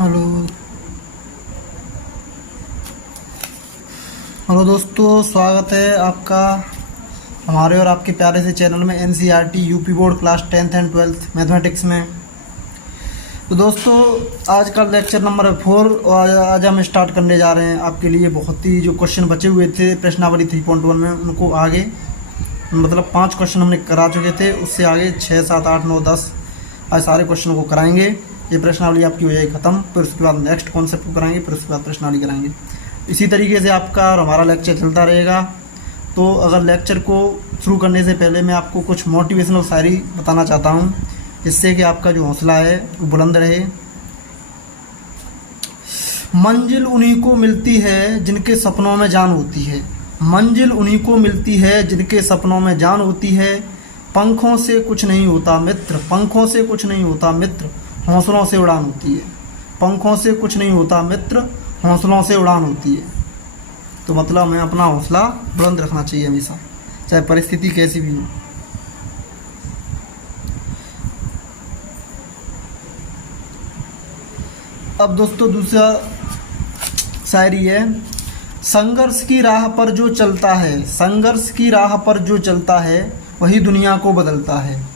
Hello. Hello दोस्तों, स्वागत है आपका हमारे और आपके प्यारे से चैनल में NCERT UP board class 10th and 12th mathematics में। तो दोस्तों, आज का लेक्चर नंबर है 4 और आज हम स्टार्ट करने जा रहे हैं आपके लिए बहुत ही जो क्वेश्चन बचे हुए थे प्रश्नावली 3.1 में, उनको आगे मतलब 5 क्वेश्चन हमने करा चुके थे, उससे आगे 6, 7, 8, 9, 10 आज सारे क्वेश्चन को कराएंगे। ये प्रश्नावली आपकी हो जाएगी ख़त्म, फिर उसके बाद नेक्स्ट कॉन्सेप्ट को कराएंगे, फिर उसके बाद प्रश्नावली कराएंगे। इसी तरीके से आपका और हमारा लेक्चर चलता रहेगा। तो अगर लेक्चर को शुरू करने से पहले मैं आपको कुछ मोटिवेशनल शायरी बताना चाहता हूँ, जिससे कि आपका जो हौसला है वो बुलंद रहे। मंजिल उन्हीं को मिलती है जिनके सपनों में जान होती है। मंजिल उन्हीं को मिलती है जिनके सपनों में जान होती है। पंखों से कुछ नहीं होता मित्र, पंखों से कुछ नहीं होता मित्र, हौसलों से उड़ान होती है। पंखों से कुछ नहीं होता मित्र, हौसलों से उड़ान होती है। तो मतलब हमें अपना हौसला बुलंद रखना चाहिए हमेशा, चाहे परिस्थिति कैसी भी हो। अब दोस्तों दूसरा शायरी है। संघर्ष की राह पर जो चलता है, संघर्ष की राह पर जो चलता है वही दुनिया को बदलता है।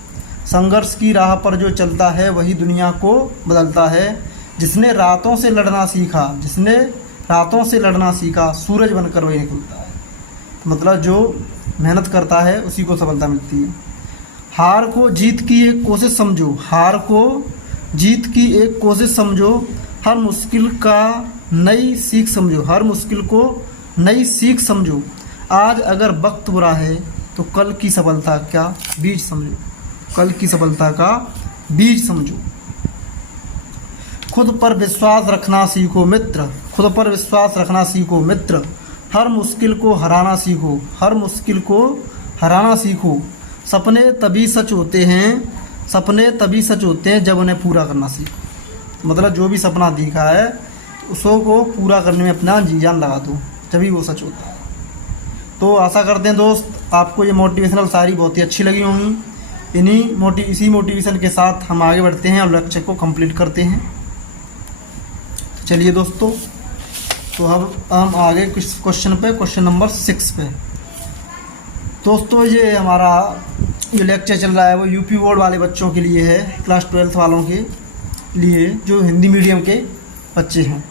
संघर्ष की राह पर जो चलता है वही दुनिया को बदलता है। जिसने रातों से लड़ना सीखा, जिसने रातों से लड़ना सीखा, सूरज बनकर वही निकलता है। मतलब जो मेहनत करता है उसी को सफलता मिलती है। हार को जीत की एक कोशिश समझो, हार को जीत की एक कोशिश समझो, हर मुश्किल का नई सीख समझो, हर मुश्किल को नई सीख समझो। आज अगर वक्त बुरा है तो कल की सफलता का बीज समझो, कल की सफलता का बीज समझो। खुद पर विश्वास रखना सीखो मित्र, खुद पर विश्वास रखना सीखो मित्र, हर मुश्किल को हराना सीखो, हर मुश्किल को हराना सीखो। सपने तभी सच होते हैं, सपने तभी सच होते हैं जब उन्हें पूरा करना सीखो। मतलब जो भी सपना देखा है उसको पूरा करने में अपना जी जान लगा दो, तभी वो सच होता है। तो आशा करते हैं दोस्त आपको ये मोटिवेशनल शायरी बहुत ही अच्छी लगी होंगी। इसी मोटिवेशन के साथ हम आगे बढ़ते हैं और लेक्चर को कंप्लीट करते हैं। तो चलिए दोस्तों, तो अब हम आगे कुछ क्वेश्चन पे, क्वेश्चन नंबर 6 पे। दोस्तों ये हमारा जो लेक्चर चल रहा है वो यूपी बोर्ड वाले बच्चों के लिए है, क्लास 12th वालों के लिए जो हिंदी मीडियम के बच्चे हैं।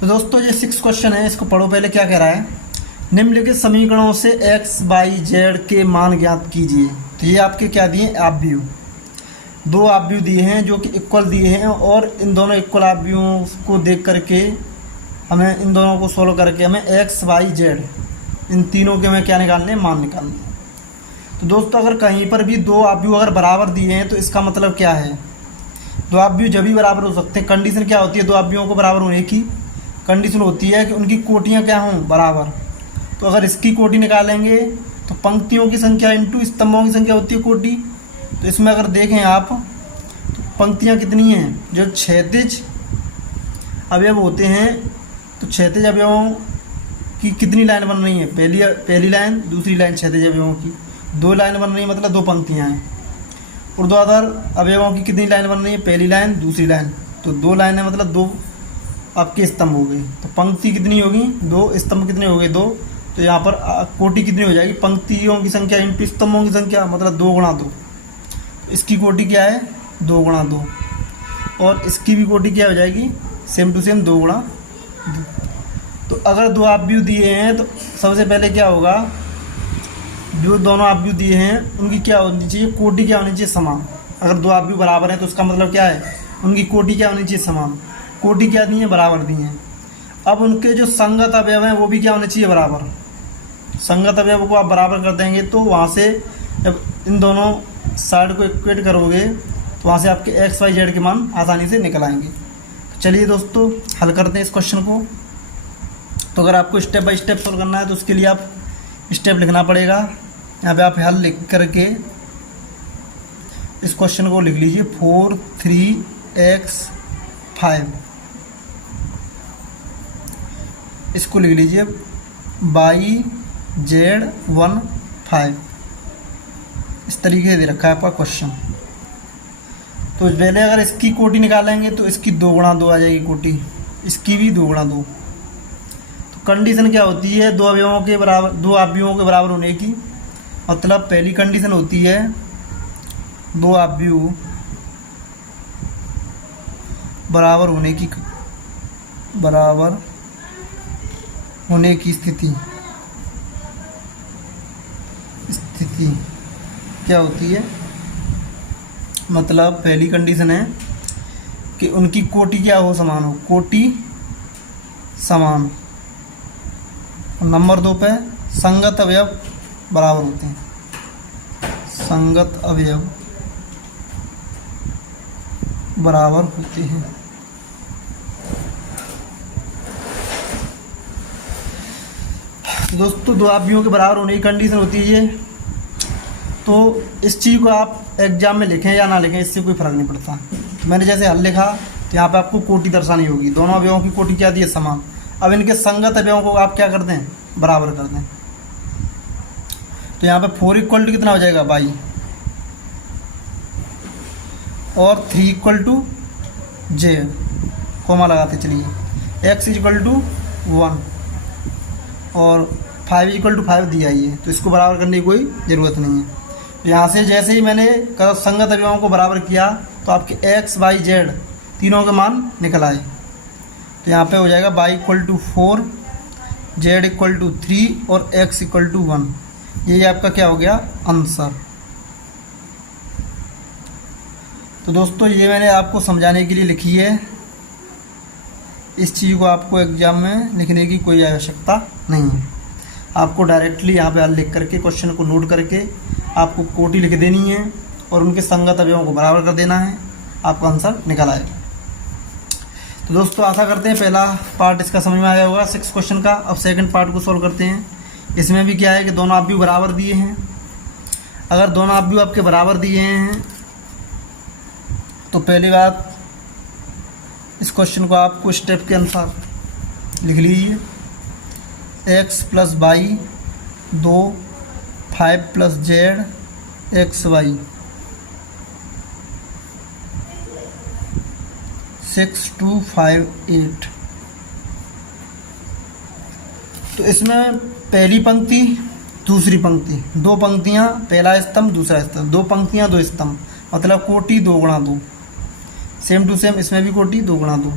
तो दोस्तों ये 6 क्वेश्चन है, इसको पढ़ो पहले क्या कह रहा है। निम्नलिखित समीकरणों से x, y, z के मान ज्ञात कीजिए। तो ये आपके क्या दिए, आव्यूह, 2 आव्यूह दिए हैं जो कि इक्वल दिए हैं, और इन दोनों इक्वल आव्यूहों को देख करके हमें इन दोनों को सोल्व करके हमें x, y, z इन तीनों के हमें क्या निकालने, मान निकालने। तो दोस्तों अगर कहीं पर भी 2 आव्यूह अगर बराबर दिए हैं तो इसका मतलब क्या है, 2 आव्यूह जब भी बराबर हो सकते हैं। कंडीशन क्या होती है 2 आव्यूहों को बराबर होने की, कंडीशन होती है कि उनकी कोटियाँ क्या हों, बराबर। तो अगर इसकी कोटि निकालेंगे तो पंक्तियों की संख्या इंटू स्तंभों की संख्या होती है कोटि। तो इसमें अगर देखें आप तो पंक्तियाँ कितनी हैं, जो क्षैतिज अवयव होते हैं, तो क्षैतिज अवयवों की कितनी लाइन बन रही है, पहली लाइन, दूसरी लाइन क्षैतिज अवयवों की 2 लाइन बन रही है, मतलब 2 पंक्तियाँ हैं। ऊर्ध्वाधर अवयवों की कितनी लाइन बन रही है, पहली लाइन, दूसरी लाइन, तो 2 लाइन है, मतलब 2 आपके स्तंभ हो गए। तो पंक्ति कितनी होगी, 2, स्तंभ कितने हो गए, 2। तो यहाँ पर कोटि कितनी हो जाएगी, पंक्तियों की संख्या इंटू स्तंभों की संख्या, मतलब 2 गुणा 2। इसकी कोटि क्या है, 2 गुणा 2, और इसकी भी कोटि क्या हो जाएगी, सेम टू सेम 2 गुणा 2। तो अगर 2 आव्यूह दिए हैं तो सबसे पहले क्या होगा, जो दोनों आव्यूह दिए हैं उनकी क्या होनी चाहिए, कोटि क्या होनी चाहिए, समान। अगर 2 आव्यूह बराबर हैं तो उसका मतलब क्या है, उनकी कोटि क्या होनी चाहिए, समान। कोटि क्या दी है, बराबर दी हैं। अब उनके जो संगत अवयव हैं वो भी क्या होने चाहिए, बराबर। संगत अवयव को आप बराबर कर देंगे तो वहाँ से जब इन दोनों साइड को इक्वेट करोगे तो वहाँ से आपके x, y, z के मान आसानी से निकल आएंगे। चलिए दोस्तों हल करते हैं इस क्वेश्चन को। तो अगर आपको स्टेप बाय स्टेप सोल्व करना है तो उसके लिए आप स्टेप लिखना पड़ेगा। यहाँ पे आप हल लिख करके इस क्वेश्चन को लिख लीजिए 4, 3x, 5। इसको लिख लीजिए YZ1 5। इस तरीके से दे रखा है आपका क्वेश्चन। तो पहले अगर इसकी कोटि निकालेंगे तो इसकी 2 गुणा 2 आ जाएगी कोटि, इसकी भी 2 गुणा 2। तो कंडीशन क्या होती है, दो अवयवों के बराबर होने की। मतलब पहली कंडीशन होती है दो अवयव बराबर होने की स्थिति क्या होती है, मतलब पहली कंडीशन है कि उनकी कोटि क्या हो, समान हो, कोटि समान। नंबर 2 पे संगत अवयव बराबर होते हैं, संगत अवयव बराबर होते हैं। दोस्तों दो अवयवों के बराबर होने की कंडीशन होती है ये। तो इस चीज़ को आप एग्जाम में लिखें या ना लिखें, इससे कोई फ़र्क नहीं पड़ता। मैंने जैसे हल लिखा तो यहाँ पे आपको कोटि दर्शानी होगी, दोनों अवयवों की कोटि क्या दी है, समान। अब इनके संगत अवयवों को आप क्या कर दें, बराबर कर दें। तो यहाँ पे 4 इक्वल टू कितना हो जाएगा, 22, और 3 इक्वल टू जेड, कोमा लगाते चलिए, x इक्वल टू 1 और 5 इक्वल टू 5 दिया ही है, तो इसको बराबर करने की कोई ज़रूरत नहीं है। तो यहाँ से जैसे ही मैंने संगत अवयवों को बराबर किया तो आपके x, y, z तीनों के मान निकल आए। तो यहाँ पे हो जाएगा y equal to 4, z equal to 3 और x इक्वल टू 1। यही आपका क्या हो गया, आंसर। तो दोस्तों ये मैंने आपको समझाने के लिए लिखी है, इस चीज़ को आपको एग्जाम में लिखने की कोई आवश्यकता नहीं है। आपको डायरेक्टली यहाँ पे हल लिख करके क्वेश्चन को नोट करके आपको कोटि लिख देनी है और उनके संगत अवयवों को बराबर कर देना है, आपका आंसर निकल आएगा। तो दोस्तों आशा करते हैं पहला पार्ट इसका समझ में आया होगा 6 क्वेश्चन का। अब सेकंड पार्ट को सॉल्व करते हैं। इसमें भी क्या है कि दोनों अवयव बराबर दिए हैं। अगर दोनों अवयव आपके बराबर दिए हैं तो पहली बात, इस क्वेश्चन को आपको स्टेप के अनुसार लिख लीजिए। x plus Y 2, 5 plus Z X Y 6, 2, 5, 8। तो इसमें पहली पंक्ति दूसरी पंक्ति, 2 पंक्तियाँ, पहला स्तंभ दूसरा स्तंभ, 2 पंक्तियाँ 2 स्तंभ, मतलब कोटि 2 गुणा 2। सेम टू सेम इसमें भी कोटि 2 गुणा 2।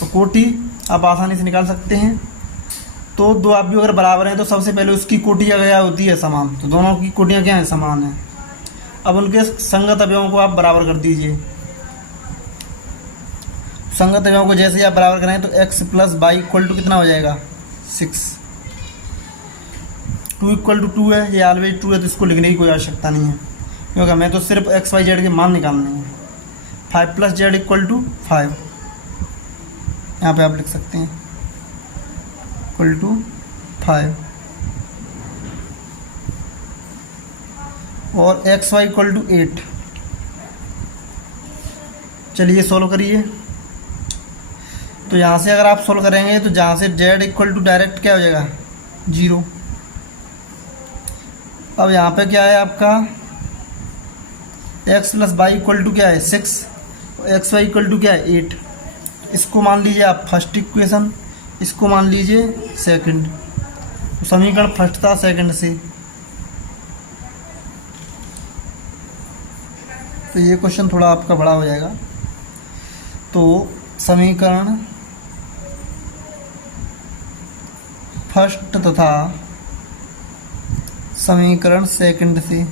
तो कोटि आप आसानी से निकाल सकते हैं। तो दो अवयव अगर बराबर हैं तो सबसे पहले उसकी कोटि क्या होती है, समान। तो दोनों की कोटियाँ क्या हैं, समान हैं। अब उनके संगत अवयवों को आप बराबर कर दीजिए। संगत अवयवों को जैसे ही आप बराबर करें तो x plus Y equal to कितना हो जाएगा, 6। 2 इक्वल टू 2 है, ये ऑलवेज 2 है, तो इसको लिखने की कोई आवश्यकता नहीं है, क्योंकि हमें तो सिर्फ x, y, z के मान निकालने हैं। 5 प्लस जेड इक्वल टू 5, यहाँ पे आप लिख सकते हैं इक्वल टू 5, और एक्स वाई इक्वल टू 8। चलिए सॉल्व करिए। तो यहाँ से अगर आप सॉल्व करेंगे तो जहाँ से जेड इक्वल टू डायरेक्ट क्या हो जाएगा, 0। अब यहाँ पे क्या है आपका, x plus Y equal to क्या है, 6, एक्स वाई इक्वल टू क्या है, 8। इसको मान लीजिए आप फर्स्ट इक्वेशन, इसको मान लीजिए सेकंड। तो समीकरण फर्स्ट था सेकंड से। तो ये क्वेश्चन थोड़ा आपका बड़ा हो जाएगा। तो समीकरण फर्स्ट तथा समीकरण सेकंड से,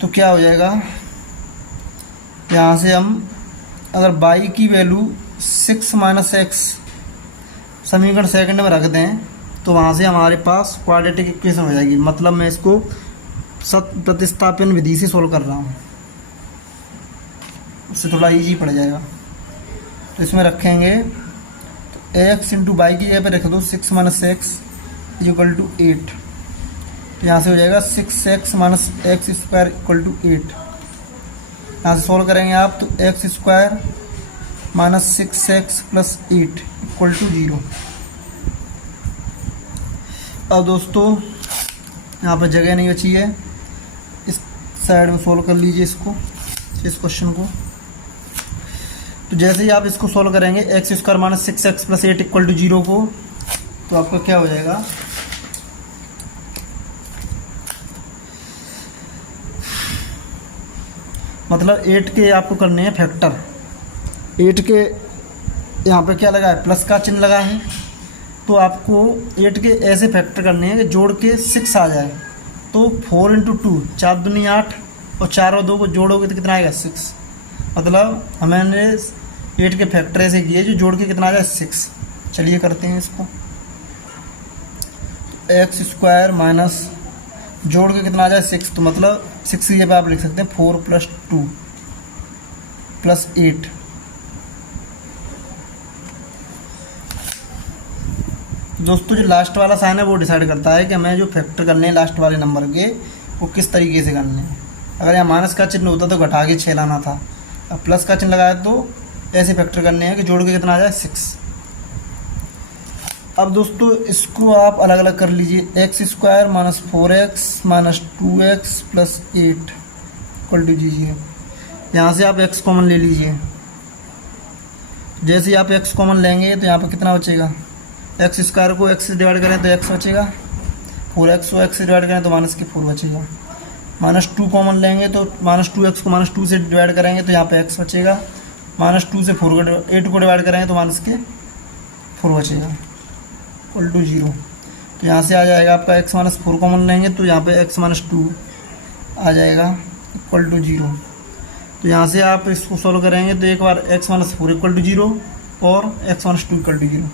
तो क्या हो जाएगा, यहाँ से हम अगर y की वैल्यू 6 माइनस एक्स समीकरण सेकंड में रख दें तो वहाँ से हमारे पास क्वाड्रेटिक इक्वेशन हो जाएगी। मतलब मैं इसको सत प्रतिस्थापन विधि से सोल्व कर रहा हूँ, उससे थोड़ा इजी पड़ जाएगा। तो इसमें रखेंगे तो x इंटू वाई की जगह पे रख दो 6 माइनस एक्स इक्वल टू 8। तो यहाँ से हो जाएगा 6x minus X square equal to 8। यहाँ से सॉल्व करेंगे आप तो X square minus 6x plus 8 equal to 0। अब दोस्तों यहाँ पर जगह नहीं बची है, इस साइड में सॉल्व कर लीजिए इसको, इस क्वेश्चन को। तो जैसे ही आप इसको सॉल्व करेंगे X square minus 6x plus 8 equal to 0 को, तो आपका क्या हो जाएगा, मतलब 8 के आपको करने हैं फैक्टर। 8 के यहाँ पे क्या लगा है, प्लस का चिन्ह लगा है, तो आपको 8 के ऐसे फैक्टर करने हैं कि जोड़ के 6 आ जाए। तो 4 इंटू 2, 4 दूनी 8, और 4 और 2 को जोड़ोगे तो कितना आएगा 6। मतलब हमने 8 के फैक्टर ऐसे किए जो जोड़ के कितना आ जाए 6। चलिए करते हैं इसको। एक्स स्क्वायर माइनस जोड़ के कितना आ जाए 6, तो मतलब 6 की जगह आप लिख सकते हैं 4 प्लस 2 प्लस 8। दोस्तों जो लास्ट वाला साइन है वो डिसाइड करता है कि हमें जो फैक्टर करने हैं लास्ट वाले नंबर के वो किस तरीके से करने हैं। अगर यहाँ माइनस का चिन्ह होता तो घटा के 6 लाना था, अब प्लस का चिन्ह लगाया तो ऐसे फैक्टर करने हैं कि जोड़ के कितना आ जाए 6। अब दोस्तों इसको आप अलग अलग कर लीजिए। X square minus 4x minus 2x plus 8 equal to दीजिए। यहाँ से आप x कॉमन ले लीजिए। जैसे ही आप x कॉमन लेंगे तो यहाँ पर कितना बचेगा, एक्स स्क्वायर को x से डिवाइड करें तो x बचेगा, 4x को x से डिवाइड करें तो माइनस के 4 बचेगा। माइनस 2 कॉमन लेंगे तो माइनस 2x को माइनस 2 से डिवाइड करेंगे तो यहाँ पे x बचेगा। माइनस 2 से 8 को डिवाइड करेंगे तो माइनस के 4 बचेगा इक्वल टू 0। तो यहाँ से आ जाएगा आपका x माइनस 4 कॉमन लेंगे तो यहाँ पे x माइनस 2 आ जाएगा इक्वल टू 0। तो यहाँ से आप इसको सॉल्व करेंगे तो एक बार x माइनस 4 इक्वल टू 0 और x minus 2 equal to 0।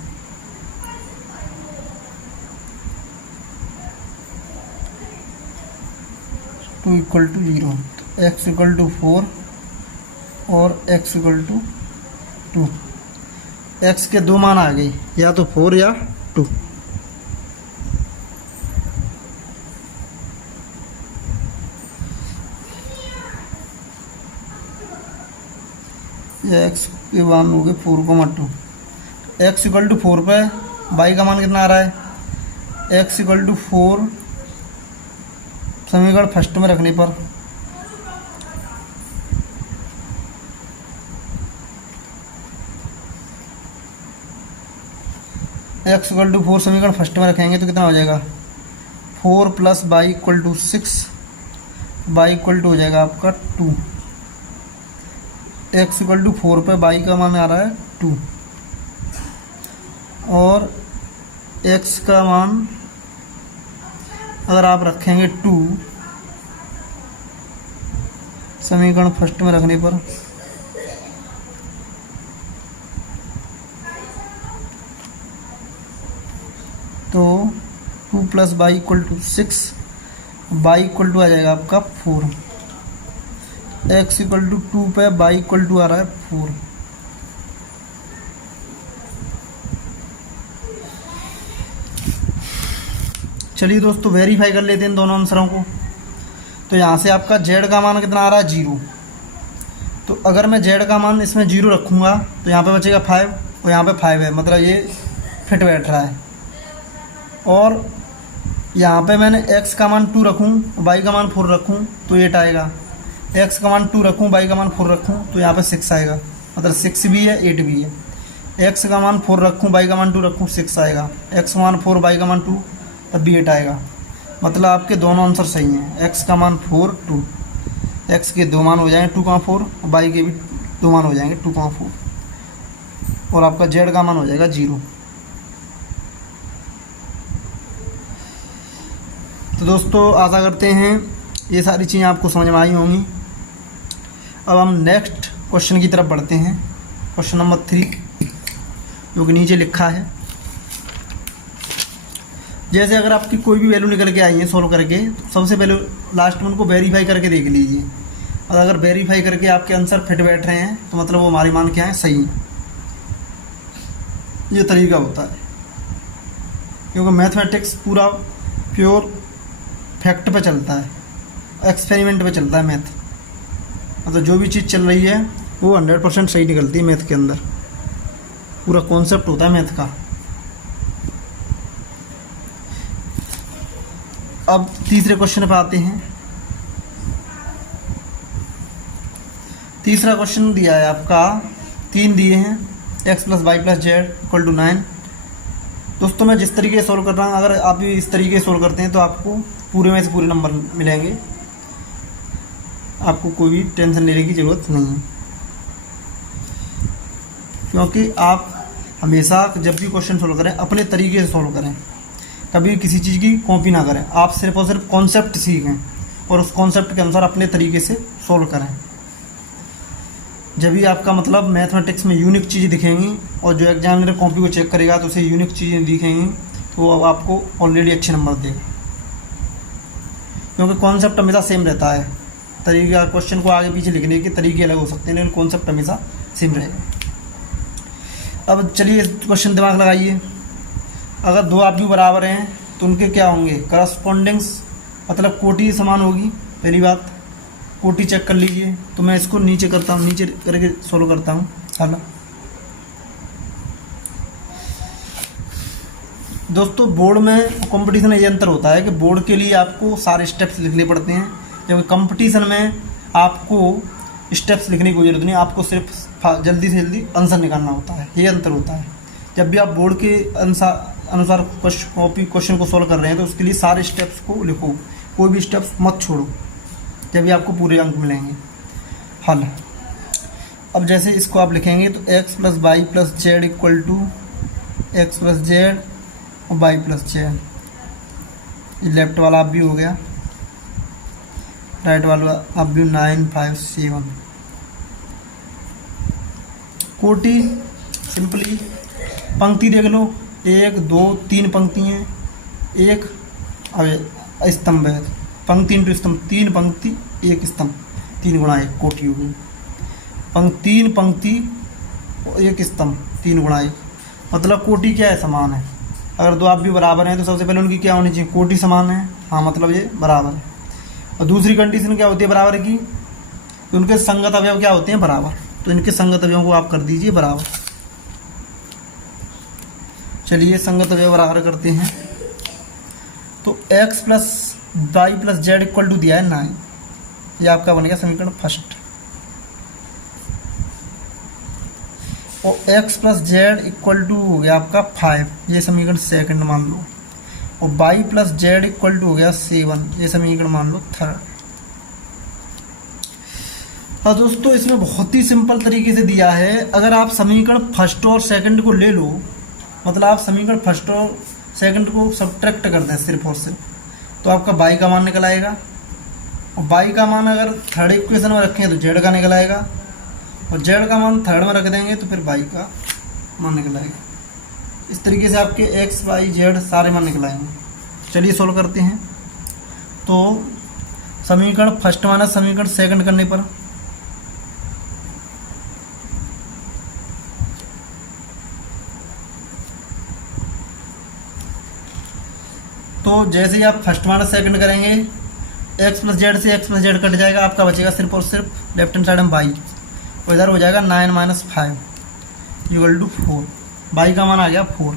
Two equal to 0, तो x इक्वल टू 4 और x इक्वल टू 2। x के दो मान आ गए, या तो 4 या 2। ये x के मान हो गए 4,2। x इक्वल टू 4 पे y का मान कितना आ रहा है, x इक्वल टू 4 समीकरण फर्स्ट में रखने पर x इक्वल टू 4 समीकरण फर्स्ट में रखेंगे तो कितना हो जाएगा, 4 plus y equal to 6, y equal to हो जाएगा आपका 2। x इक्वल टू 4 पे y का मान आ रहा है 2 और x का मान अगर आप रखेंगे 2 समीकरण फर्स्ट में रखने पर तो 2 plus y equal to 6, y equal to आ जाएगा आपका 4। x इक्वल टू 2 पे y इक्वल टू आ रहा है 4। चलिए दोस्तों वेरीफाई कर लेते हैं दोनों आंसरों को। तो यहाँ से आपका z का मान कितना आ रहा है 0। तो अगर मैं z का मान इसमें 0 रखूँगा तो यहाँ पे बचेगा 5 और यहाँ पे 5 है, मतलब ये फिट बैठ रहा है। और यहाँ पे मैंने x का मान 2 रखूँ, y का मान 4 रखूँ तो 8 आएगा। x का मान 2 रखूँ, y का मान 4 रखूँ तो यहाँ पे 6 आएगा, मतलब 6 भी है 8 भी है। x का मान 4 रखूँ, y का मान 2 रखूँ 6 आएगा। x का मान 4, y का मान 2 तब भी 8 आएगा। मतलब आपके दोनों आंसर सही हैं। x का मान 4, 2, x के दो मान हो जाएंगे 2,4, y के भी दो मान हो जाएंगे 2,4 और आपका z का मान हो जाएगा 0। तो दोस्तों आशा करते हैं ये सारी चीज़ें आपको समझ में आई होंगी। अब हम नेक्स्ट क्वेश्चन की तरफ बढ़ते हैं, क्वेश्चन नंबर 3 जो कि नीचे लिखा है। जैसे अगर आपकी कोई भी वैल्यू निकल के आई है सॉल्व करके, तो सबसे पहले लास्ट में उनको वेरीफाई करके देख लीजिए। और अगर वेरीफाई करके आपके आंसर फिट बैठ रहे हैं तो मतलब वो हमारी मान क्या है, सही है। ये तरीका होता है, क्योंकि मैथमेटिक्स पूरा प्योर फैक्ट पे चलता है, एक्सपेरिमेंट पे चलता है मैथ। मतलब जो भी चीज़ चल रही है वो 100% सही निकलती है मैथ के अंदर। पूरा कॉन्सेप्ट होता है मैथ का। अब तीसरे क्वेश्चन पे आते हैं। तीसरा क्वेश्चन दिया है आपका, 3 दिए हैं, x plus Y plus Z equal to 9। दोस्तों मैं जिस तरीके से सोल्व कर रहा हूँ, अगर आप भी इस तरीके से सोल्व करते हैं तो आपको पूरे में से पूरे नंबर मिलेंगे, आपको कोई भी टेंशन लेने की ज़रूरत नहीं है, क्योंकि आप हमेशा जब भी क्वेश्चन सोल्व करें अपने तरीके से सोल्व करें, कभी किसी चीज़ की कॉपी ना करें। आप सिर्फ और सिर्फ कॉन्सेप्ट सीखें और उस कॉन्सेप्ट के अनुसार अपने तरीके से सोल्व करें। जब भी आपका मतलब मैथमेटिक्स में यूनिक चीज़ दिखेंगी और जो एग्जामिनर कॉपी को चेक करेगा तो उसे यूनिक चीज़ें दिखेंगी, तो वो आपको ऑलरेडी अच्छे नंबर देगा, क्योंकि कॉन्सेप्ट हमेशा सेम रहता है। तरीका क्वेश्चन को आगे पीछे लिखने के तरीके अलग हो सकते हैं, लेकिन कॉन्सेप्ट हमेशा सेम रहेगा। अब चलिए क्वेश्चन दिमाग लगाइए। अगर 2 आव्यूह बराबर हैं तो उनके क्या होंगे, करस्पॉन्डिंग्स, मतलब कोटि समान होगी। पहली बात कोटि चेक कर लीजिए। तो मैं इसको नीचे करता हूँ, नीचे करके सोल्व करता हूँ। हल दोस्तों बोर्ड में कंपटीशन ये अंतर होता है कि बोर्ड के लिए आपको सारे स्टेप्स लिखने पड़ते हैं, जबकि कंपटीशन में आपको स्टेप्स लिखने की कोई जरूरत नहीं, आपको सिर्फ जल्दी से जल्दी आंसर निकालना होता है। ये अंतर होता है। जब भी आप बोर्ड के अनुसार क्वेश्चन को सॉल्व कर रहे हैं तो उसके लिए सारे स्टेप्स को लिखो, कोई भी स्टेप्स मत छोड़ो, जब भी आपको पूरे अंक मिलेंगे। हल अब जैसे इसको आप लिखेंगे तो x plus Y plus Z equal to X plus Z और वाई प्लस जेड। ये लेफ्ट वाला आप भी हो गया, राइट वाला आप भी 9 5 7। कोटि सिंपली पंक्ति देख लो, 1 2 3 पंक्ति हैं, एक स्तंभ है, पंक्ति इंटू स्तंभ, 3 पंक्ति 1 स्तंभ, 3 गुणा 1 कोटि हो गई। 3 पंक्ति 1 स्तंभ, 3 गुणा 1, मतलब कोटि क्या है, समान है। अगर 2 आव्यूह बराबर हैं तो सबसे पहले उनकी क्या होनी चाहिए, कोटि समान है। हाँ मतलब ये बराबर है। और दूसरी कंडीशन क्या होती है बराबर की, तो उनके संगत अवयव क्या होते हैं, बराबर। तो इनके संगत अवयवों को आप कर दीजिए बराबर। चलिए संगत अवयव बराबर करते हैं। तो x plus Y plus Z equal to दिया है 9, ये आपका बन गया समीकरण फर्स्ट। और x plus Z equal to हो गया आपका 5, ये समीकरण सेकंड मान लो। और Y plus Z equal to हो गया 7, ये समीकरण मान लो थर्ड। हाँ दोस्तों इसमें बहुत ही सिंपल तरीके से दिया है। अगर आप समीकरण फर्स्ट और सेकंड को ले लो, मतलब आप समीकरण फर्स्ट और सेकंड को सब्ट्रैक्ट कर दें सिर्फ और सिर्फ, तो आपका वाई का मान निकल आएगा। और वाई का मान अगर थर्ड इक्वेशन में रखें तो जेड का निकल आएगा, और जेड का मान थर्ड में रख देंगे तो फिर वाई का मान निकल आएगा। इस तरीके से आपके एक्स वाई जेड सारे मान निकल आएंगे। चलिए सोल्व करते हैं। तो समीकरण फर्स्ट माइनस समीकरण सेकंड करने पर तो जैसे ही आप फर्स्ट माइनस सेकंड करेंगे, एक्स प्लस जेड से एक्स प्लस जेड कट जाएगा, आपका बचेगा सिर्फ और सिर्फ लेफ्ट हैंड साइड में वाई, और इधर हो जाएगा 9 माइनस 5 इक्वल टू 4। वाई का मान आ गया 4।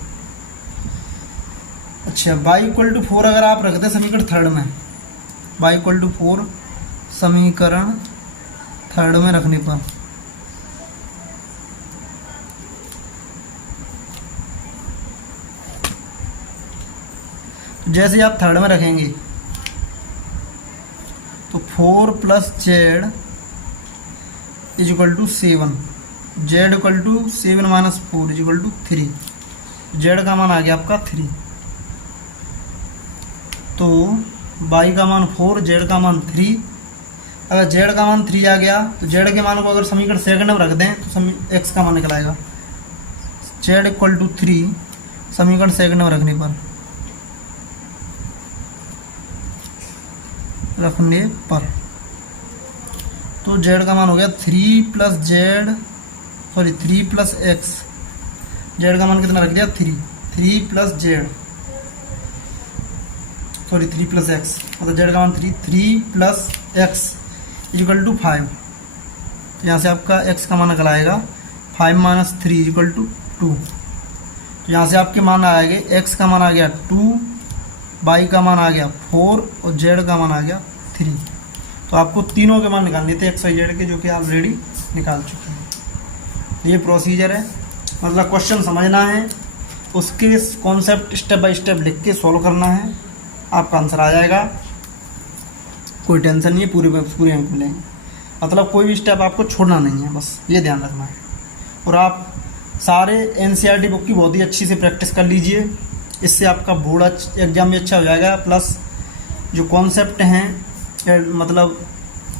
अच्छा वाई इक्वल टू 4 अगर आप रखते समीकरण थर्ड में, वाई इक्वल टू 4 समीकरण थर्ड में रखने पर जैसे आप थर्ड में रखेंगे तो 4 plus Z is equal to 7, Z equal to 7 minus 4 is equal to 3। Z का मान आ गया आपका 3। तो वाई का मान 4, जेड का मान 3। अगर जेड का मान 3 आ गया तो जेड के मान को अगर समीकरण सेकंड में रख दें तो एक्स का मान निकल आएगा। जेड इक्वल टू 3 समीकरण सेकंड में रखने पर तो जेड का मान हो गया 3 plus Z, sorry 3 plus x. Z का मान कितना रख दिया 3 plus Z, sorry 3 plus x, मतलब जेड का मान 3 प्लस एक्स इक्वल टू 5। तो यहाँ से आपका एक्स का मान निकल आएगा 5 माइनस 3 इक्वल टू 2। तो यहाँ से आपके मान आएंगे, एक्स का मान आ गया 2, वाई का मान आ गया 4 और जेड का मान आ गया 3। तो आपको तीनों के मान निकालने थे एक्स वाई जेड के, जो कि ऑलरेडी निकाल चुके हैं। ये प्रोसीजर है, मतलब क्वेश्चन समझना है, उसके कॉन्सेप्ट स्टेप बाय स्टेप लिख के सॉल्व करना है, आपका आंसर आ जाएगा। कोई टेंशन नहीं है, पूरे अंक मिलेंगे। मतलब कोई भी स्टेप आपको छोड़ना नहीं है, बस ये ध्यान रखना है। और आप सारे NCERT बुक की बहुत ही अच्छी से प्रैक्टिस कर लीजिए, इससे आपका बोर्ड एग्जाम भी अच्छा हो जाएगा, प्लस जो कॉन्सेप्ट हैं मतलब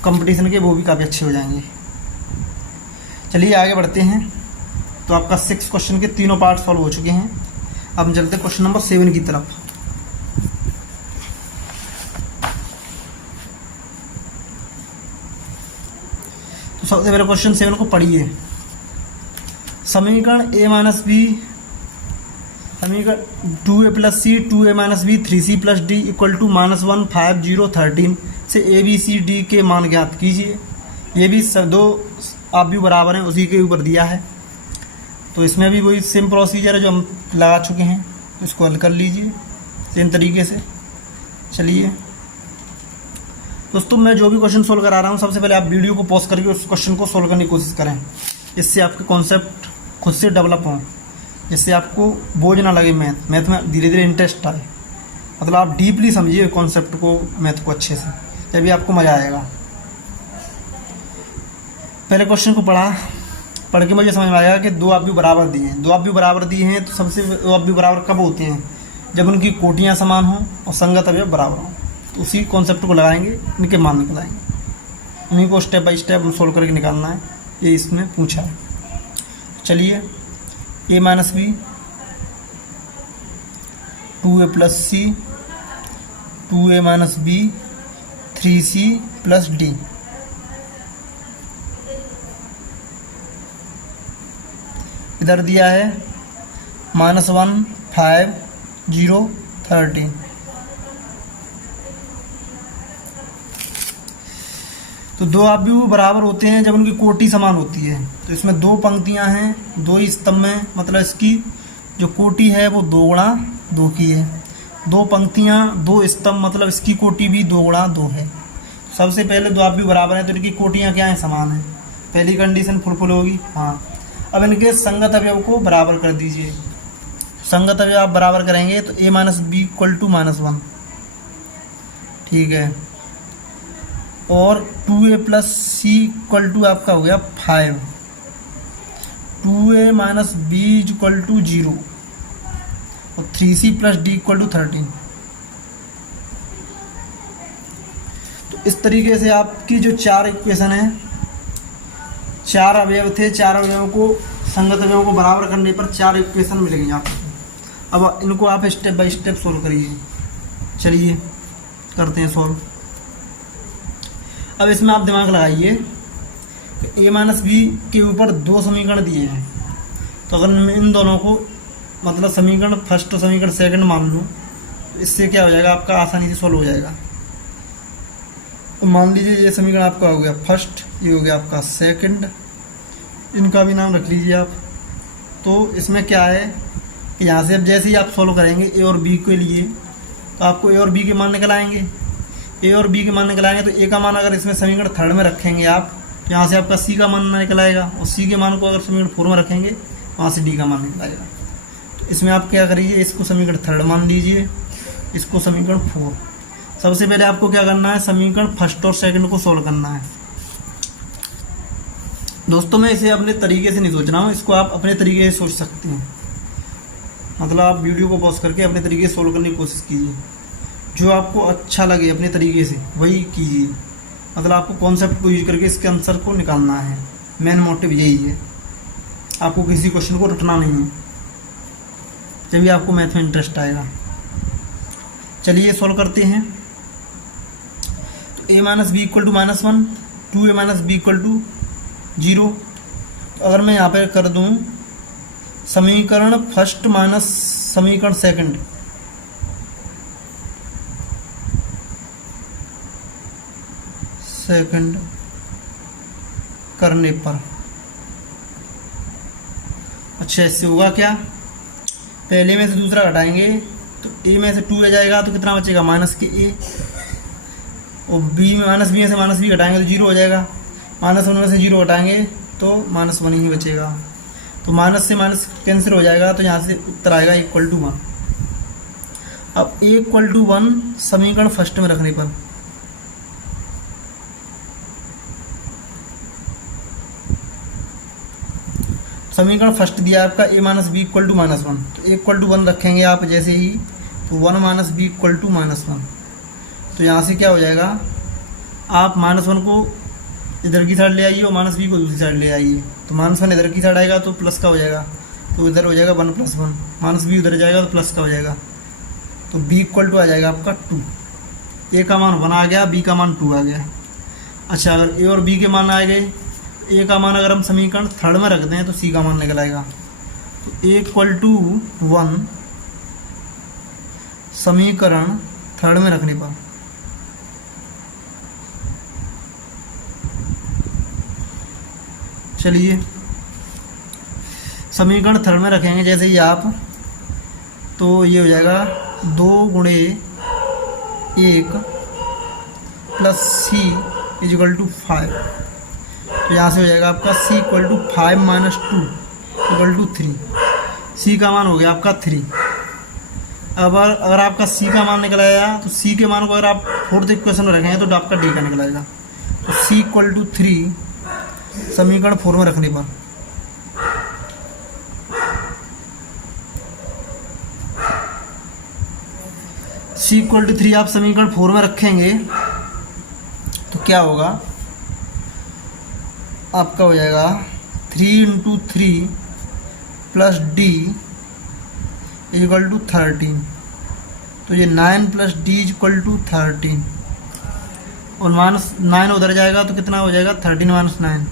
कंपटीशन के वो भी काफ़ी अच्छे हो जाएंगे। चलिए आगे बढ़ते हैं। तो आपका 6 क्वेश्चन के तीनों पार्ट सॉल्व हो चुके हैं। अब हम चलते हैं क्वेश्चन नंबर 7 की तरफ। तो सबसे पहले क्वेश्चन 7 को पढ़िए। समीकरण समीकरण 2a + c 2a - b 3c + d = -1 5 0 13 से ABCD के मान ज्ञात कीजिए। ये भी दो आप भी बराबर हैं, उसी के ऊपर दिया है। तो इसमें भी वही सेम प्रोसीजर है जो हम लगा चुके हैं, तो इसको हल कर लीजिए सेम तरीके से। चलिए दोस्तों, मैं जो भी क्वेश्चन सोल्व करा रहा हूँ, सबसे पहले आप वीडियो को पॉज करके उस क्वेश्चन को सोल्व करने की कोशिश करें, इससे आपके कॉन्सेप्ट खुद से डेवलप हों, जिससे आपको बोझ ना लगे। मैथ में धीरे धीरे इंटरेस्ट आए, मतलब आप डीपली समझिए कॉन्सेप्ट को, मैथ को अच्छे से, तभी आपको मज़ा आएगा। पहले क्वेश्चन को पढ़ के मुझे समझ में आया कि दो आप भी बराबर दिए हैं। दो आप भी बराबर दिए हैं, तो सबसे दो आप भी बराबर कब होते हैं? जब उनकी कोटियाँ समान हों और संगत अवयव बराबर हों। तो उसी कॉन्सेप्ट को लगाएंगे, इनके मान निकल आएंगे। उन्हीं को स्टेप बाय स्टेप सोल्व करके निकालना है, ये इसमें पूछा है। चलिए, a - b 2a + c 2a - b 3c + d। इधर दिया है -1 5 0 13। तो दो आप भी बराबर होते हैं जब उनकी कोटि समान होती है। तो इसमें दो पंक्तियां हैं, दो ही स्तंभ में, मतलब इसकी जो कोटि है वो 2 × 2 की है। दो पंक्तियां, दो स्तंभ, मतलब इसकी कोटि भी 2 × 2 है। सबसे पहले दो आप भी बराबर हैं, तो इनकी कोटियां क्या हैं? समान है। पहली कंडीशन फुलफिल होगी, हाँ। अब इनके संगत अवयव को बराबर कर दीजिए। संगत अवयव आप बराबर करेंगे तो a - b = -1, ठीक है। और 2a + c = आपका हो गया 5, 2a - b = 0 और 3c + d = 13। तो इस तरीके से आपकी जो 4 इक्वेशन है, 4 अवयव थे, 4 अवयवों को संगत अवयवों को बराबर करने पर 4 इक्वेशन मिल गई आपको। अब इनको आप स्टेप बाय स्टेप सोल्व करिए। चलिए करते हैं सोल्व। अब इसमें आप दिमाग लगाइए कि a - b के ऊपर 2 समीकरण दिए हैं। तो अगर मैं इन दोनों को मतलब समीकरण फर्स्ट और समीकरण सेकंड मान लूँ, तो इससे क्या हो जाएगा? आपका आसानी से सोल्व हो जाएगा। तो मान लीजिए ये समीकरण आपका हो गया फर्स्ट, ये हो गया आपका सेकंड, इनका भी नाम रख लीजिए आप। तो इसमें क्या है कि यहाँ से अब जैसे ही आप सोल्व करेंगे a और b के लिए, तो आपको a और b के मान निकल आएंगे। a और b के मान निकल आएंगे, तो a का मान अगर इसमें समीकरण थर्ड में रखेंगे आप, तो यहाँ से आपका c का मान निकल आएगा, और c के मान को अगर समीकरण 4 में रखेंगे, वहाँ से d का मान निकल आएगा। तो इसमें आप क्या करिए, इसको समीकरण थर्ड मान लीजिए, इसको समीकरण 4। सबसे पहले आपको क्या करना है? समीकरण फर्स्ट और सेकंड को सोल्व करना है। दोस्तों, मैं इसे अपने तरीके से नहीं सोच रहा हूँ, इसको आप अपने तरीके से सोच सकते हैं। मतलब आप वीडियो को पॉज करके अपने तरीके से सोल्व करने की कोशिश कीजिए। जो आपको अच्छा लगे अपने तरीके से वही कीजिए। मतलब आपको कॉन्सेप्ट को यूज करके इसके आंसर को निकालना है। मेन मोटिव यही है, आपको किसी क्वेश्चन को रटना नहीं है, तभी आपको मैथ में इंटरेस्ट आएगा। चलिए सोल्व करते हैं। तो a - b = -1, 2a - b = 0। तो अगर मैं यहाँ पर कर दूँ समीकरण फर्स्ट माइनस समीकरण सेकंड, करने पर, अच्छा इससे होगा क्या? पहले में से दूसरा घटाएंगे तो a में से 2a जाएगा, तो कितना बचेगा? -a। और b में से -b घटाएंगे तो 0 हो जाएगा। -1 में से 0 घटाएंगे तो -1 ही बचेगा। तो माइनस से माइनस कैंसिल हो जाएगा, तो यहाँ से उत्तर आएगा =1। अब =1 समीकरण फर्स्ट में रखने पर समीकरण फर्स्ट दिया आपका a - b = -1, तो a = 1 रखेंगे आप जैसे ही, तो 1 - b = -1। तो यहाँ से क्या हो जाएगा, आप -1 को इधर की साइड ले आइए और -b को दूसरी साइड ले आइए। तो -1 इधर की साइड आएगा तो प्लस का हो जाएगा, तो इधर हो जाएगा 1 + 1, -b उधर जाएगा तो प्लस का हो जाएगा। तो b = आ जाएगा आपका 2। a का मान 1 आ गया, b का मान 2 आ गया। अच्छा, अगर a और b के मान आ गए, a का मान अगर हम समीकरण थर्ड में रखते हैं तो c का मान निकल आएगा। तो a = 1 समीकरण थर्ड में रखने पर चलिए समीकरण थर्ड में रखेंगे जैसे ही आप, तो ये हो जाएगा 2 × 1 + c = 5। तो यहाँ से हो जाएगा आपका c = 5 - 2 = 3। c का मान हो गया आपका 3। अब अगर आपका c का मान निकल आया, तो c के मान को अगर आप फोर्थ इक्वेशन में रखेंगे तो आपका d का निकल आएगा। तो c = 3 समीकरण 4 में रखने पर c = 3 आप समीकरण 4 में रखेंगे तो क्या होगा, आपका हो जाएगा 3 × 3 + d = 13। तो ये 9 + d = 13 और -9 उधर जाएगा तो कितना हो जाएगा, 13 - 9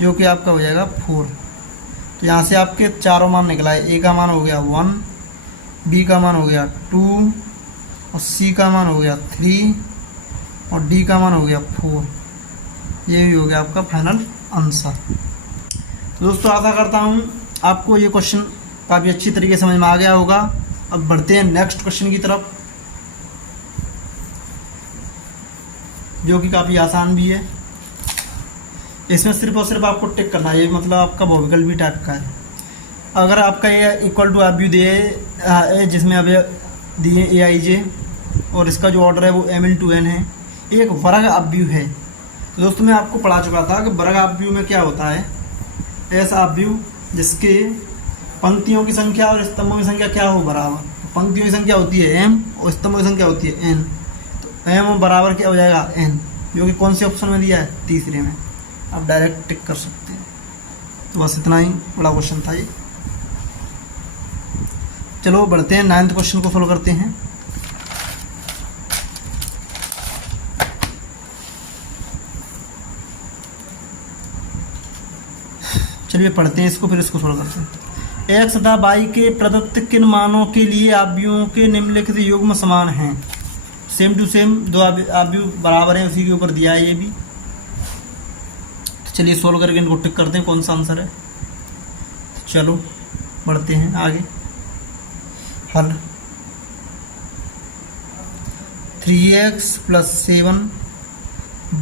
जो कि आपका हो जाएगा 4। तो यहाँ से आपके चारों मान निकला है। a का मान हो गया 1, b का मान हो गया 2 और c का मान हो गया 3 और d का मान हो गया 4। ये भी हो गया आपका फाइनल आंसर। तो दोस्तों आशा करता हूँ आपको ये क्वेश्चन काफ़ी अच्छी तरीके से समझ में आ गया होगा। अब बढ़ते हैं नेक्स्ट क्वेश्चन की तरफ, जो कि काफ़ी आसान भी है। इसमें सिर्फ और सिर्फ आपको टिक करना है, मतलब आपका बहुविकल्प भी टाइप का है। अगर आपका ये = आव्यूह दिए जिसमें अब दिए aij और इसका जो ऑर्डर है वो m × n है, एक वर्ग आव्यूह है। तो दोस्तों मैं आपको पढ़ा चुका था कि वर्ग आव्यूह में क्या होता है, ऐसा आव्यूह जिसके पंक्तियों की संख्या और स्तंभों की संख्या क्या हो बराबर। पंक्तियों की संख्या होती है m और स्तंभों की संख्या होती है n। तो m बराबर क्या हो जाएगा n, जो कि कौन से ऑप्शन में दिया है, तीसरे में। आप डायरेक्ट टिक कर सकते हैं। तो बस इतना ही बड़ा क्वेश्चन था ये। चलो बढ़ते हैं 9th क्वेश्चन को सॉल्व करते हैं। चलिए पढ़ते हैं इसको, फिर इसको सॉल्व करते हैं। x तथा y के प्रदत्त किन मानों के लिए आव्यूहों के निम्नलिखित युग्म समान हैं। सेम टू सेम दो आव्यूह बराबर हैं, उसी के ऊपर दिया है ये भी। तो चलिए सॉल्व करके इनको टिक करते हैं कौन सा आंसर है। चलो बढ़ते हैं आगे। हल 3x + 7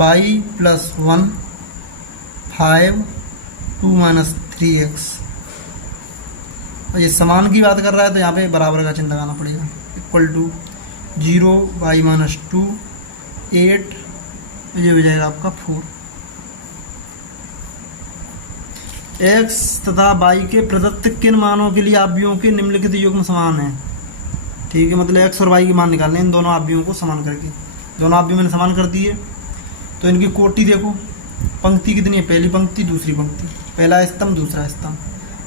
y + 1 5 2 - 3x। और ये समान की बात कर रहा है तो यहाँ पे बराबर का चिन्ह लगाना पड़ेगा। = 0 y - 2 8, ये हो जाएगा आपका 4। x तथा y के प्रदत्त किन मानों के लिए आव्यूहों के निम्नलिखित युग्म समान हैं। ठीक है, मतलब x और y के मान निकालने हैं इन दोनों आव्यूहों को समान करके। दोनों आव्यूह मैंने समान कर दिए। तो इनकी कोटि देखो, पंक्ति कितनी है, पहली पंक्ति दूसरी पंक्ति, पहला स्तंभ दूसरा स्तंभ,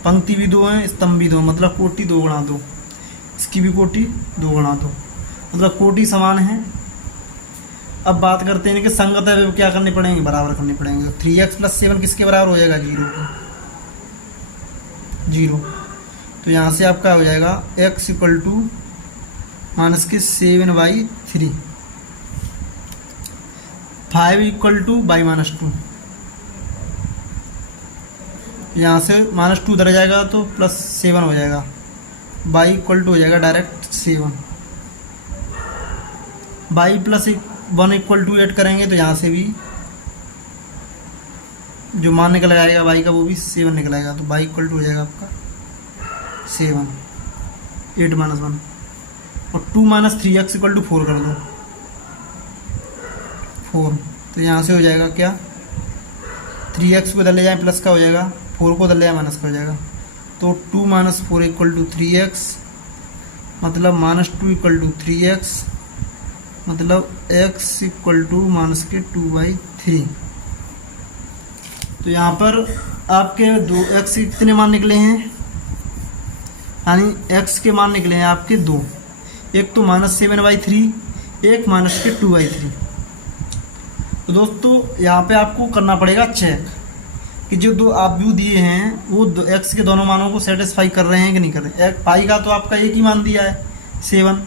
पंक्ति भी 2 है स्तंभ भी 2, मतलब कोटि 2 × 2। इसकी भी कोटि 2 × 2, मतलब कोटि समान है। अब बात करते हैं कि संगत है क्या करने पड़ेंगे, बराबर करने पड़ेंगे। तो 3x + 7 किसके बराबर हो जाएगा, 0 के, 0। तो यहाँ से आपका हो जाएगा x = -7/3 5 = y - 2। यहाँ से -2 उधर जाएगा तो +7 हो जाएगा, y = हो जाएगा डायरेक्ट 7। y + 1 = 8 करेंगे तो यहाँ से भी जो मान निकल आएगा y का वो भी 7 निकल आएगा, तो y इक्वल टू हो जाएगा आपका 7, 8 माइनस 1, और 2 माइनस 3x इक्वल टू 4 कर दो, 4, तो यहाँ से हो जाएगा क्या, 3x को बदल ले जाए प्लस का हो जाएगा, 4 को बदल ले जाए माइनस का हो जाएगा, तो 2 माइनस 4 इक्वल टू 3x, मतलब माइनस 2 इक्वल टू 3x, मतलब x इक्वल टू माइनस के 2/3। तो यहाँ पर आपके दो x के कितने मान निकले हैं, यानी x के मान निकले हैं आपके दो, एक तो -7/3, एक माइनस के 2/3। तो दोस्तों यहाँ पे आपको करना पड़ेगा चेक कि जो दो आप व्यू दिए हैं वो x के दोनों मानों को सेटिस्फाई कर रहे हैं कि नहीं कर रहे हैं। पाई का तो आपका एक ही मान दिया है 7,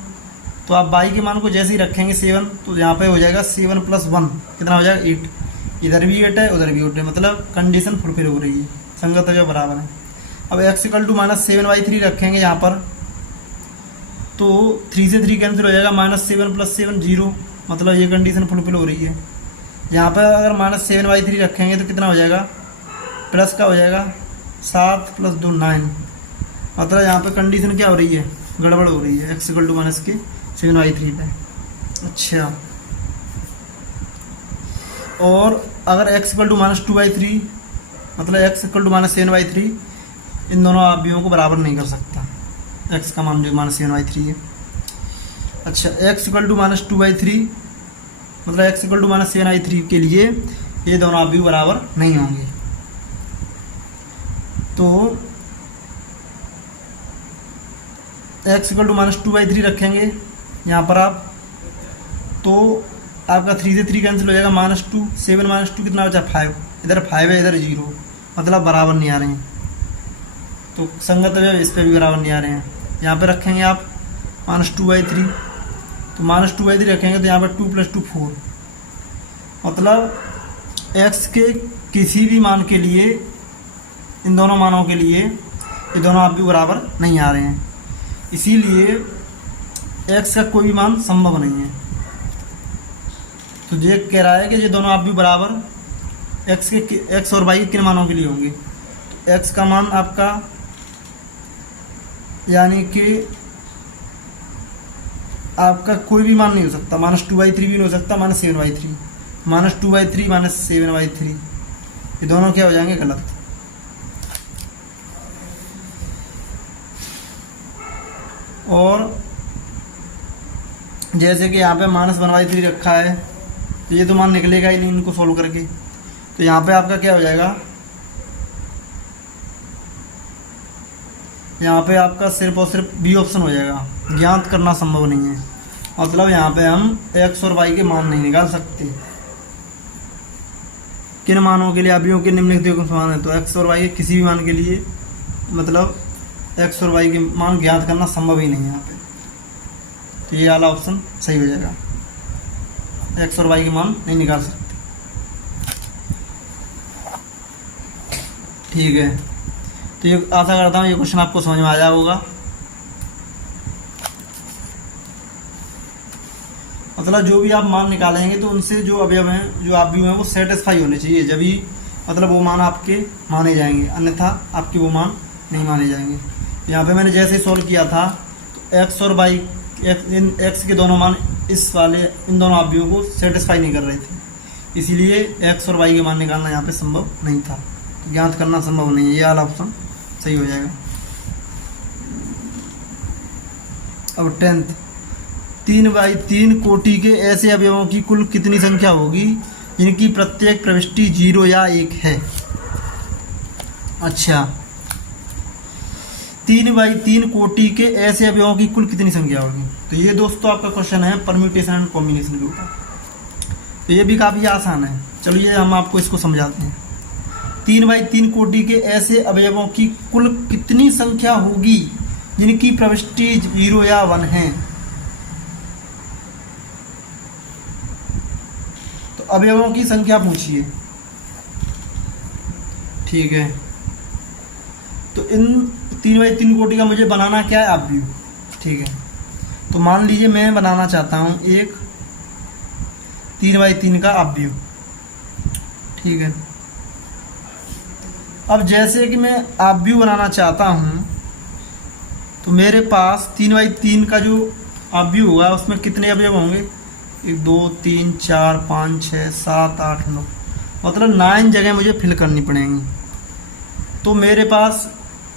तो आप y के मान को जैसे ही रखेंगे 7, तो यहाँ पे हो जाएगा 7 + 1 कितना हो जाएगा 8, इधर भी 8 है उधर भी 8 है, मतलब कंडीशन फुलफिल हो रही है, संगत जो बराबर है। अब x इक्वल टू -7/3 रखेंगे यहाँ पर, तो 3 से 3 कैंसिल हो जाएगा, -7 + 7 0, मतलब ये कंडीशन फुलफिल हो रही है। यहाँ पर अगर -7/3 रखेंगे तो कितना हो जाएगा, प्लस का हो जाएगा 7 + 2 9, मतलब यहाँ पे कंडीशन क्या हो रही है, गड़बड़ हो रही है, x इक्वल टू -7/3 पे। अच्छा, और अगर x इक्वल टू -2/3, मतलब x इक्वल टू -7/3, इन दोनों अवयवों को बराबर नहीं कर सकता, x का मान जो -7/3 है। अच्छा, x इक्वल टू -2/3, मतलब x इक्वल टू -7/3 के लिए ये दोनों अवयव बराबर नहीं होंगे। तो x इक्वल टू -2/3 रखेंगे यहाँ पर आप, तो आपका 3 से 3 कैंसिल हो जाएगा, -2, 7 - 2 कितना बचा 5, इधर 5 है इधर 0, मतलब बराबर नहीं आ रहे हैं, तो संगत है इस पर भी बराबर नहीं आ रहे हैं। यहाँ पे रखेंगे आप -2/3, तो -2/3 रखेंगे तो यहाँ पर 2 + 2 4, मतलब x के किसी भी मान के लिए, इन दोनों मानों के लिए ये दोनों आप भी बराबर नहीं आ रहे हैं, इसीलिए x का कोई भी मान संभव नहीं है। तो ये कह रहा है कि ये दोनों आप भी बराबर x और y के किन मानों के लिए होंगे, तो x का मान आपका यानी कि आपका कोई भी मान नहीं हो सकता, -2/3 भी नहीं हो सकता, -7/3, -2/3 -7/3, ये दोनों क्या हो जाएंगे, गलत। और जैसे कि यहाँ पे -1/3 रखा है, तो ये तो मान निकलेगा ही नहीं इनको सोल्व करके, तो यहाँ पे आपका क्या हो जाएगा, यहाँ पे आपका सिर्फ और सिर्फ बी ऑप्शन हो जाएगा, ज्ञात करना संभव नहीं है, मतलब यहाँ पे हम x और y के मान नहीं निकाल सकते। किन मानों के लिए अवयवों के निम्नलिखित समान है, तो x और y के किसी भी मान के लिए, मतलब x और y के मान ज्ञात करना संभव ही नहीं है यहाँ पे, तो ये वाला ऑप्शन सही हो जाएगा, x और y के मान नहीं निकाल सकते। ठीक है, तो ये आशा करता हूँ ये क्वेश्चन आपको समझ में आ जाएगा होगा। मतलब जो भी आप मान निकालेंगे तो उनसे जो अवयव हैं, जो अवयव हैं, वो सेटिस्फाई होने चाहिए, जब ही मतलब वो मान आपके माने जाएंगे, अन्यथा आपके वो मान नहीं माने जाएंगे। यहाँ पे मैंने जैसे सॉल्व किया था, तो x और y, x के दोनों मान इन दोनों अवयवों को सेटिस्फाई नहीं कर रहे थे, इसीलिए x और y के मान निकालना यहाँ पे संभव नहीं था, तो ज्ञात करना संभव नहीं है, ये वाला ऑप्शन सही हो जाएगा। अब 10th, 3/3 कोटि के ऐसे अवयवों की कुल कितनी संख्या होगी जिनकी प्रत्येक प्रविष्टि 0 या 1 है। अच्छा, 3/3 कोटि के ऐसे अवयवों की कुल कितनी संख्या होगी, तो ये दोस्तों आपका क्वेश्चन है परम्यूटेशन एंड कॉम्बिनेशन के ऊपर, तो ये भी काफ़ी आसान है। चलिए हम आपको इसको समझाते हैं। 3/3 कोटि के ऐसे अवयवों की कुल कितनी संख्या होगी जिनकी प्रविष्टि 0 या 1 है। तो अवयवों की संख्या पूछिए, ठीक है। तो इन 3/3 कोटि का मुझे बनाना क्या है, अवयव, ठीक है। तो मान लीजिए मैं बनाना चाहता हूँ एक 3/3 का अवयव, ठीक है। अब जैसे कि मैं आप व्यू बनाना चाहता हूँ, तो मेरे पास 3/3 का जो आप व्यू होगा उसमें कितने अवयव होंगे? 1 2 3 4 5 6 7 8 9, मतलब 9 जगह मुझे फिल करनी पड़ेंगी। तो मेरे पास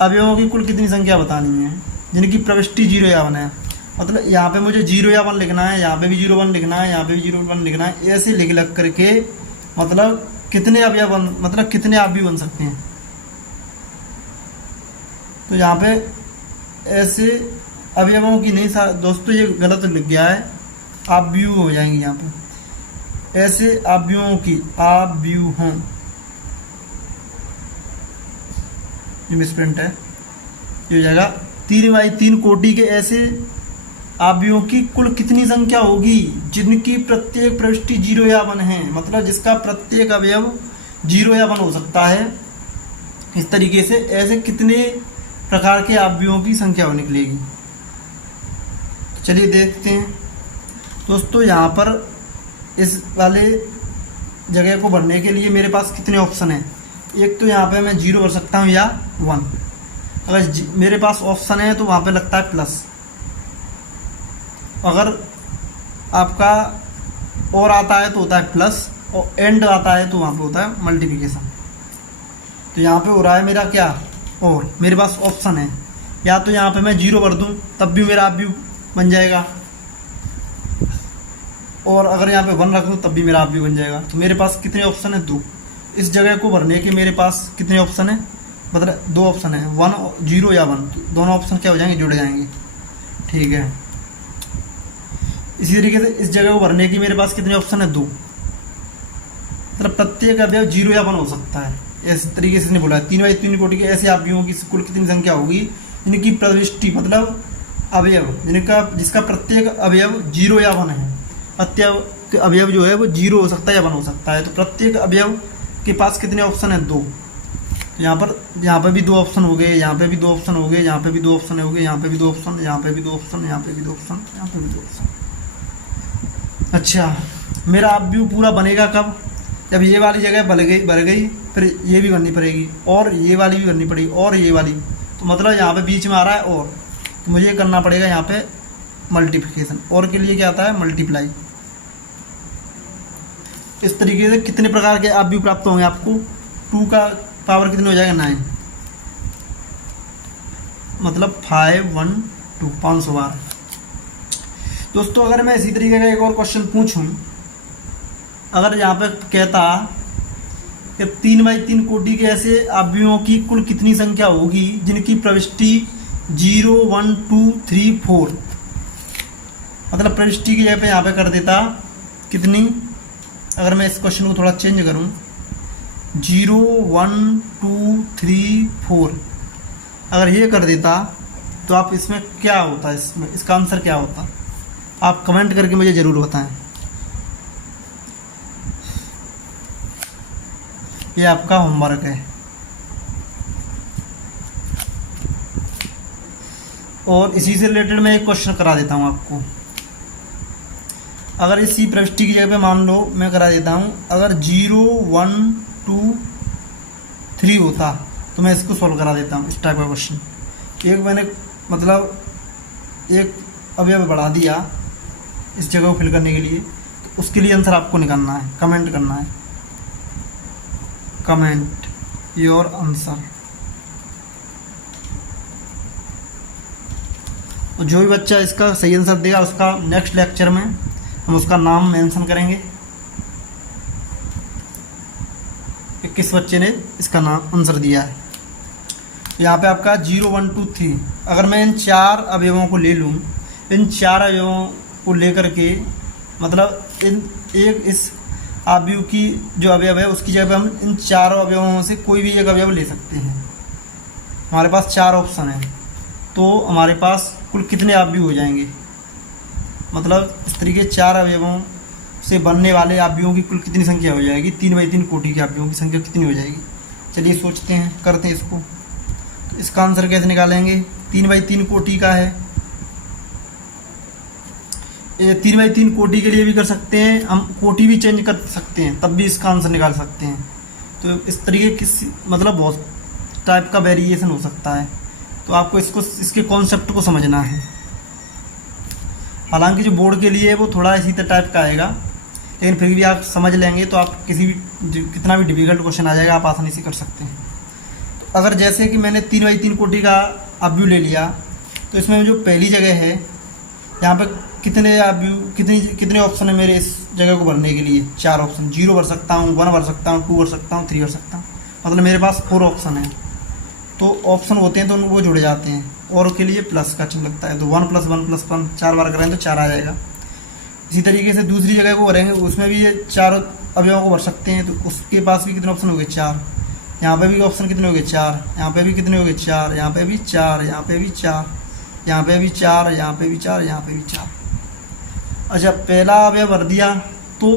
अवयवों की कुल कितनी संख्या बतानी है जिनकी प्रविष्टि 0 या 1 है। मतलब यहाँ पे मुझे 0 या 1 लिखना है, यहाँ पे भी 0 1 लिखना है, यहाँ पे भी 0 1 लिखना है, ऐसे लिख लग करके मतलब कितने अवयव मतलब कितने आप भी बन सकते हैं। तो यहाँ पे ऐसे अवयवों की नहीं दोस्तों, ये गलत लिख गया है, आप व्यू हो जाएंगे यहाँ पे। ऐसे अवयवों की आप व्यू हों, ये मिसप्रिंट है, ये हो जाएगा 3/3 कोटि के ऐसे अवयवों की कुल कितनी संख्या होगी जिनकी प्रत्येक प्रविष्टि 0 या 1 है। मतलब जिसका प्रत्येक अवयव 0 या 1 हो सकता है। इस तरीके से ऐसे कितने प्रकार के अवयवों की संख्या निकलेगी। तो चलिए देखते हैं दोस्तों, यहाँ पर इस वाले जगह को भरने के लिए मेरे पास कितने ऑप्शन हैं। एक तो यहाँ पे मैं 0 भर सकता हूँ या 1। अगर मेरे पास ऑप्शन है तो वहाँ पे लगता है प्लस। अगर आपका और आता है तो होता है प्लस, और एंड आता है तो वहाँ पे होता है मल्टीप्लिकेशन। तो यहाँ पे हो रहा है मेरा क्या, और मेरे पास ऑप्शन है, या तो यहाँ पे मैं 0 भर दूँ तब भी मेरा आप व्यू बन जाएगा, और अगर यहाँ पे 1 रख दूँ तब भी मेरा आप व्यू बन जाएगा। तो मेरे पास कितने ऑप्शन है? 2। इस जगह को भरने के मेरे पास कितने ऑप्शन है? मतलब 2 ऑप्शन है, 1 0 या 1। दोनों ऑप्शन क्या हो जाएंगे? जुड़ जाएंगे। ठीक है, इसी तरीके से इस जगह को भरने की मेरे पास कितने ऑप्शन है? 2। मतलब प्रत्येक अवयव 0 या 1 हो सकता है। इस तरीके से नहीं बोला है। 3/3 कोटि के ऐसे अवयवों की कुल कितनी संख्या होगी जिनकी प्रविष्टि मतलब अवयव जिसका प्रत्येक अवयव 0 या 1 है। प्रत्येक अवयव जो है वो 0 हो सकता है या 1 हो सकता है। तो प्रत्येक अवयव के पास कितने ऑप्शन है? 2। यहाँ पे भी 2 ऑप्शन हो गए, यहाँ पे भी 2 ऑप्शन हो गए, यहाँ पे भी 2 ऑप्शन हो गए, यहाँ पे भी 2 ऑप्शन, यहाँ पे भी 2 ऑप्शन, यहाँ पे भी 2 ऑप्शन, यहाँ पे भी 2 ऑप्शन। अच्छा, मेरा आप व्यू पूरा बनेगा कब? जब ये वाली जगह भर गई, फिर ये भी बननी पड़ेगी, और ये वाली भी बननी पड़ेगी, और ये वाली। तो मतलब यहाँ पे बीच में आ रहा है और, तो मुझे करना पड़ेगा यहाँ पे मल्टीप्लिकेशन। और के लिए क्या आता है? मल्टीप्लाई। इस तरीके से कितने प्रकार के आप व्यू प्राप्त होंगे आपको? 2 का पावर कितने हो जाएगा? 9। मतलब 5 1 2 500 बार। दोस्तों अगर मैं इसी तरीके का एक और क्वेश्चन पूछूं, अगर यहाँ पे कहता कि 3/3 कोटि के ऐसे अवयवों की कुल कितनी संख्या होगी जिनकी प्रविष्टि 0 1 2 3 4, मतलब प्रविष्टि की जगह पे यहाँ पे कर देता कितनी। अगर मैं इस क्वेश्चन को थोड़ा चेंज करूँ, 0 1 2 3 4 अगर ये कर देता तो आप इसमें क्या होता? इसमें इसका आंसर क्या होता? आप कमेंट करके मुझे ज़रूर बताएं। ये आपका होमवर्क है। और इसी से रिलेटेड मैं एक क्वेश्चन करा देता हूँ आपको। अगर इसी प्रविष्टि की जगह पे मान लो मैं करा देता हूँ, अगर 0 1 2 3 होता तो मैं इसको सॉल्व करा देता हूँ। इस टाइप का क्वेश्चन एक मैंने मतलब एक अवयव बढ़ा दिया इस जगह को फिल करने के लिए, तो उसके लिए आंसर आपको निकालना है, कमेंट करना है, कमेंट योर आंसर। तो जो भी बच्चा इसका सही आंसर देगा उसका नेक्स्ट लेक्चर में हम उसका नाम मेंशन करेंगे कि किस बच्चे ने इसका नाम आंसर दिया है। यहाँ पे आपका 0 1 2 3, अगर मैं इन 4 अवयवों को ले लूँ, इन 4 अवयवों को लेकर के मतलब इस अवयव की जो अवयव है उसकी जगह पे हम इन 4 अवयवों से कोई भी एक अवयव ले सकते हैं। हमारे पास 4 ऑप्शन है, तो हमारे पास कुल कितने अवयव हो जाएंगे? मतलब इस तरीके 4 अवयवों से बनने वाले अवयवों की कुल कितनी संख्या हो जाएगी? 3/3 कोटि के अवयवों की संख्या कितनी हो जाएगी? चलिए सोचते हैं, करते हैं इसको। तो इसका आंसर कैसे निकालेंगे? 3/3 कोटि का है, 3/3 कोटि के लिए भी कर सकते हैं हम, कोटि भी चेंज कर सकते हैं तब भी इसका आंसर निकाल सकते हैं। तो इस तरीके की मतलब बहुत टाइप का वेरिएशन हो सकता है। तो आपको इसके कॉन्सेप्ट को समझना है। हालांकि जो बोर्ड के लिए है वो थोड़ा इसी टाइप का आएगा, लेकिन फिर भी आप समझ लेंगे तो आप कितना भी डिफिकल्ट क्वेश्चन आ जाएगा आप आसानी से कर सकते हैं। तो अगर जैसे कि मैंने 3x3 कोटि का अपव्यू ले लिया, तो इसमें जो पहली जगह है यहाँ पे कितने अपव्यू कितने ऑप्शन है मेरे इस जगह को भरने के लिए? 4 ऑप्शन। 0 भर सकता हूँ, 1 भर सकता हूँ, 2 भर सकता हूँ, 3 भर सकता हूँ, मतलब मेरे पास 4 ऑप्शन है। तो ऑप्शन होते हैं तो वो जुड़ जाते हैं, और के लिए प्लस का चिन्ह लगता है। तो 1 + 1 + 1 4 बार करें तो 4 आ जाएगा। इसी तरीके से दूसरी जगह को भरेंगे, उसमें भी ये 4 अवयवों को भर सकते हैं। तो उसके पास भी कितने ऑप्शन हो गए? 4। यहाँ पे भी ऑप्शन कितने हो गए? 4। यहाँ पे भी कितने हो गए? 4। यहाँ पे भी 4, यहाँ पे भी 4, यहाँ पे भी 4, यहाँ पे भी 4, यहाँ पे भी 4। अच्छा, पहला अवयव भर दिया तो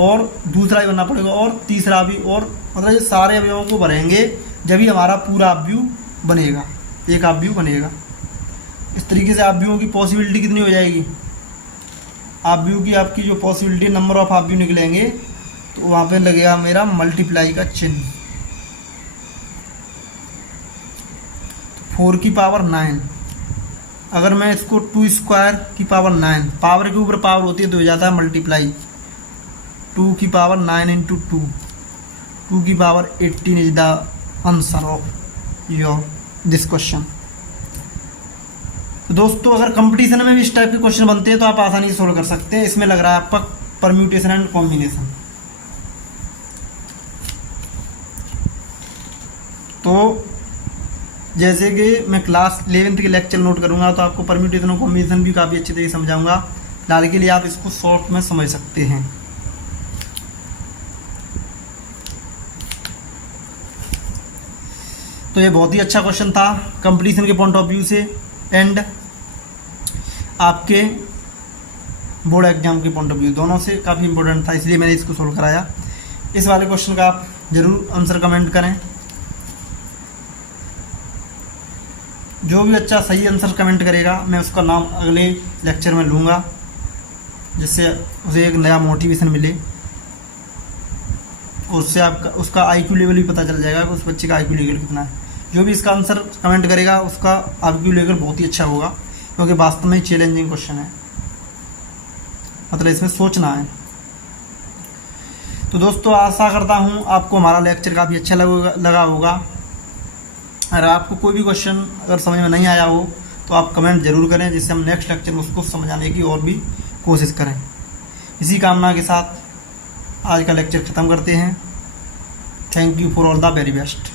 और दूसरा भी भरना पड़ेगा, और तीसरा भी, और मतलब ये सारे अवयवों को भरेंगे जब ही हमारा पूरा अपव्यू बनेगा, एक अपव्यू बनेगा। इस तरीके से अपव्यूओं की पॉसिबिलिटी कितनी हो जाएगी? अपव्यू की आपकी जो पॉसिबिलिटी, नंबर ऑफ अपव्यू निकलेंगे, तो वहाँ पे लगेगा मेरा मल्टीप्लाई का चिन्ह। 4 की पावर 9, अगर मैं इसको 2² की पावर 9, पावर के ऊपर पावर होती है तो हो जाता है मल्टीप्लाई। 2 की पावर 9 × 2, 2 की power 18 is the answer of your this question. तो दोस्तों, अगर कंपटीशन में भी इस टाइप के क्वेश्चन बनते हैं तो आप आसानी से सोल्व कर सकते हैं। इसमें लग रहा है आपका परम्यूटेशन एंड कॉम्बिनेशन। तो जैसे कि मैं क्लास 11th के लेक्चर नोट करूंगा तो आपको परम्यूटेशन और कॉम्बिनेशन भी काफ़ी अच्छे तरीके से समझाऊंगा। फिलहाल के लिए आप इसको शॉर्ट में समझ सकते हैं। तो ये बहुत ही अच्छा क्वेश्चन था कंपटीशन के पॉइंट ऑफ व्यू से एंड आपके बोर्ड एग्जाम के पॉइंट ऑफ व्यू, दोनों से काफ़ी इंपॉर्टेंट था, इसलिए मैंने इसको सोल्व कराया। इस वाले क्वेश्चन का आप ज़रूर आंसर कमेंट करें। जो भी अच्छा सही आंसर कमेंट करेगा मैं उसका नाम अगले लेक्चर में लूँगा, जिससे उसे एक नया मोटिवेशन मिले, और उससे आपका उसका IQ लेवल भी पता चल जाएगा कि उस बच्चे का IQ लेवल कितना है। जो भी इसका आंसर कमेंट करेगा उसका IQ लेवल बहुत ही अच्छा होगा, क्योंकि वास्तव में चैलेंजिंग क्वेश्चन है, मतलब इसमें सोचना है। तो दोस्तों, आशा करता हूँ आपको हमारा लेक्चर काफ़ी अच्छा लगा होगा। अगर आपको कोई भी क्वेश्चन अगर समझ में नहीं आया हो तो आप कमेंट ज़रूर करें, जिससे हम नेक्स्ट लेक्चर में उसको समझाने की और भी कोशिश करें। इसी कामना के साथ आज का लेक्चर ख़त्म करते हैं। Thank you for all the very best.